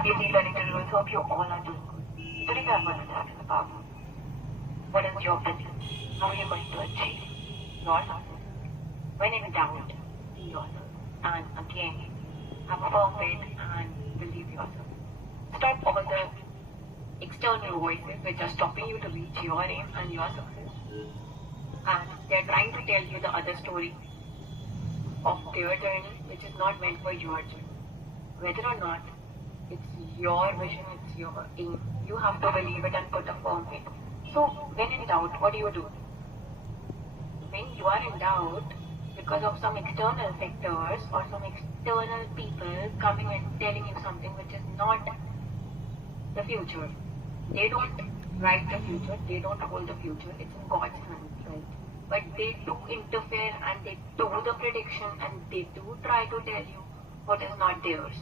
happily learning the rules. Hope you all are doing good. Today we are going to talk about what is your business? How are you going to achieve your success? When in doubt, be yourself. And again, have a firm faith and believe yourself. Stop all the external voices which are stopping you to reach your aim and your success. And they're trying to tell you the other story of their journey, which is not meant for your journey. Whether or not it's your vision, it's your aim, you have to believe it and put a firm faith. So, when in doubt, what do? When you are in doubt because of some external factors or some external people coming and telling you something which is not the future. They don't write the future, they don't hold the future, it's in God's hands, right? But they do interfere and they do the prediction and they do try to tell you what is not theirs.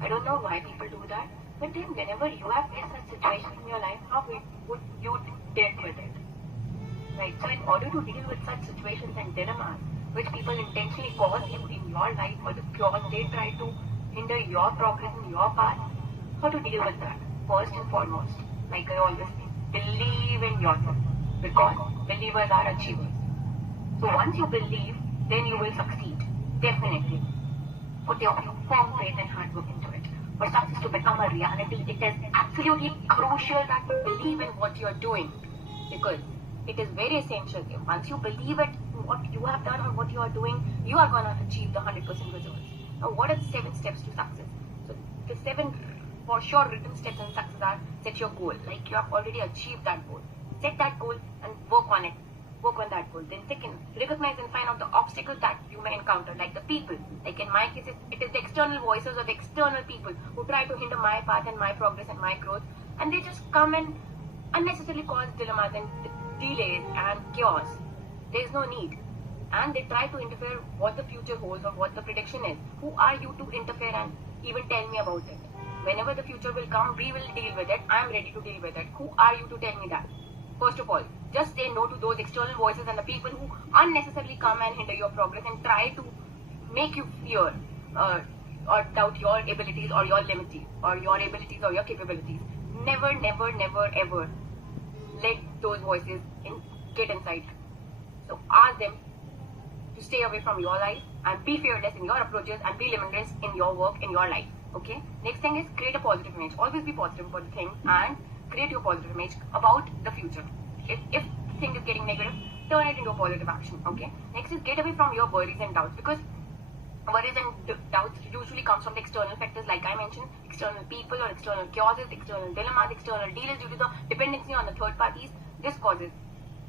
I don't know why people do that, but then whenever you have faced such situations in your life, how would you deal with it? Right? So in order to deal with such situations and dilemmas, which people intentionally cause you in your life or the flaws they try to hinder your progress in your path, how to deal with that? First and foremost, like I always say, believe in yourself, because believers are achievers. So once you believe, then you will succeed, definitely. Put your firm faith and hard work into it. For success to become a reality, it is absolutely crucial that you believe in what you are doing, because it is very essential. Once you believe it, what you have done or what you are doing, you are going to achieve the 100% results. Now, what are the 7 steps to success? So, the 7 for sure written steps in success are: set your goal, like you have already achieved that goal. Set that goal and work on it. Work on that goal. Then second, recognize and find out the obstacles that you may encounter, like the people. Like in my case, it is the external voices or the external people who try to hinder my path and my progress and my growth, and they just come and unnecessarily cause dilemmas and delays and chaos. There is no need. And they try to interfere what the future holds or what the prediction is. Who are you to interfere and even tell me about it? Whenever the future will come, we will deal with it. I am ready to deal with it. Who are you to tell me that? First of all, just say no to those external voices and the people who unnecessarily come and hinder your progress and try to make you fear or doubt your abilities or your limits or your abilities or your capabilities. Never, never, never, ever let those voices get inside. So ask them to stay away from your life and be fearless in your approaches and be limitless in your work, in your life. Okay? Next thing is create a positive image. Always be positive about the thing and create your positive image about the future. If the thing is getting negative, turn it into a positive action. Okay? Next is get away from your worries and doubts, because worries and doubts usually comes from the external factors, like I mentioned, external people or external causes, external dilemmas, external deals due to the dependency on the third parties. This causes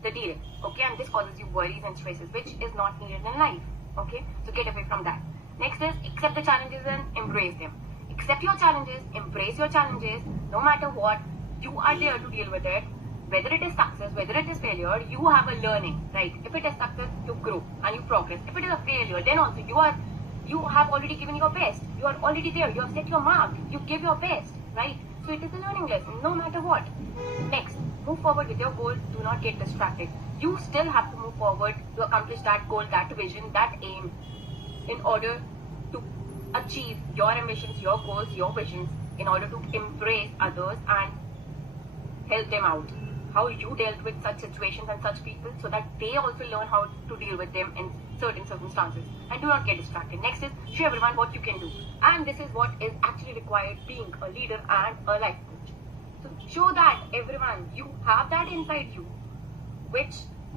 the delay, okay, and this causes you worries and stresses, which is not needed in life. Okay, so get away from that. Next is accept the challenges and embrace them. Accept your challenges, embrace your challenges, no matter what. You are there to deal with it. Whether it is success, whether it is failure, you have a learning, right? If it is success, you grow and you progress. If it is a failure, then also you have already given your best. You are already there. You have set your mark. You give your best, right? So it is a learning lesson, no matter what. Next, move forward with your goal. Do not get distracted. You still have to move forward to accomplish that goal, that vision, that aim, in order to achieve your ambitions, your goals, your visions, in order to embrace others and help them out. How you dealt with such situations and such people, so that they also learn how to deal with them in certain circumstances. And do not get distracted. Next is show everyone what you can do. And this is what is actually required being a leader and a life coach. So show that everyone, you have that inside you, which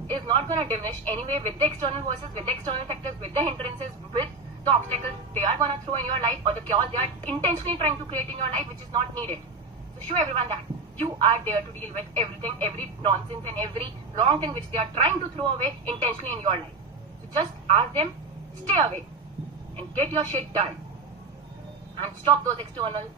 is not going to diminish anyway with the external voices, with the external factors, with the hindrances, with the obstacles they are going to throw in your life, or the chaos they are intentionally trying to create in your life, which is not needed. So show everyone that you are there to deal with everything, every nonsense and every wrong thing which they are trying to throw away intentionally in your life. So just ask them, stay away and get your shit done and stop those external